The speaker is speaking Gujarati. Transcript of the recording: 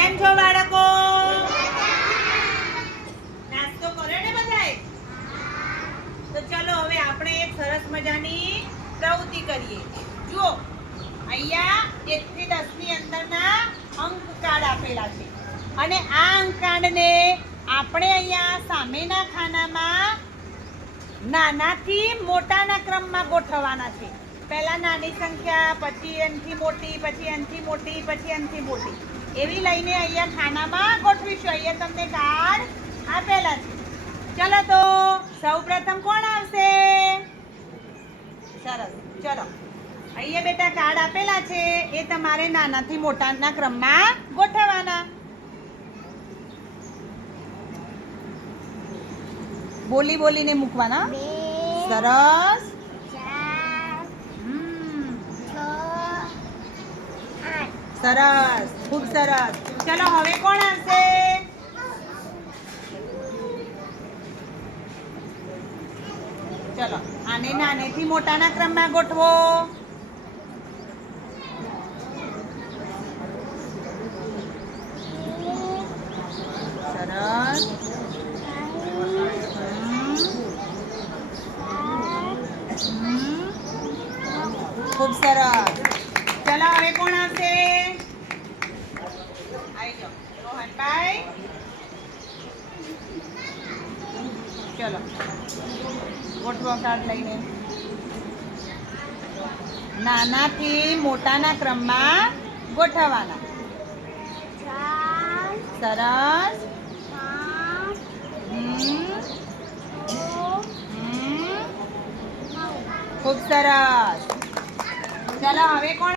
કેમ છો બાળકો? નાસ્તો કર્યો ને બધાએ? તો ચલો હવે આપણે એક સરસ મજાની પ્રવૃત્તિ કરીએ. જુઓ, અહીંયા 1 થી 10 ની અંદરના અંક કાર્ડ આપેલા છે અને આ અંક કાર્ડને આપણે અહીંયા સામેના ખાનામાં નાનાથી મોટાના ક્રમમાં ગોઠવવાના છે. પહેલા નાની સંખ્યા, પછી એનથી મોટી, પછી એનથી મોટી, પછી એનથી મોટી, એવી લઈને અહીંયા ખાનામાં ગોઠવીશું. અહીંયા તમને કાર્ડ આપેલા છે. ચલો તો સૌપ્રથમ કોણ આવશે? સરસ, ચલો અહીંયા બેટા કાર્ડ આપેલા છે, એ તમારે નાનાથી મોટાના ક્રમમાં ગોઠવવાના. બોલી બોલીને મૂકવાના. સરસ. સરસ, ખૂબ સરસ. ચલો હવે કોણ આવશે? ચલો આને નાનેથી મોટાના ક્રમમાં ગોઠવો. સરસ. ખૂબ સરસ. ચલો હવે કોણ આવશે? આવી જાઓ રોહનભાઈ. ચલો ગોઠવો કાર્ડ લઈને. નાનાથી મોટાના ક્રમમાં ગોઠવવાના. સરસ. ખૂબ સરસ. ચલો હવે કોણ?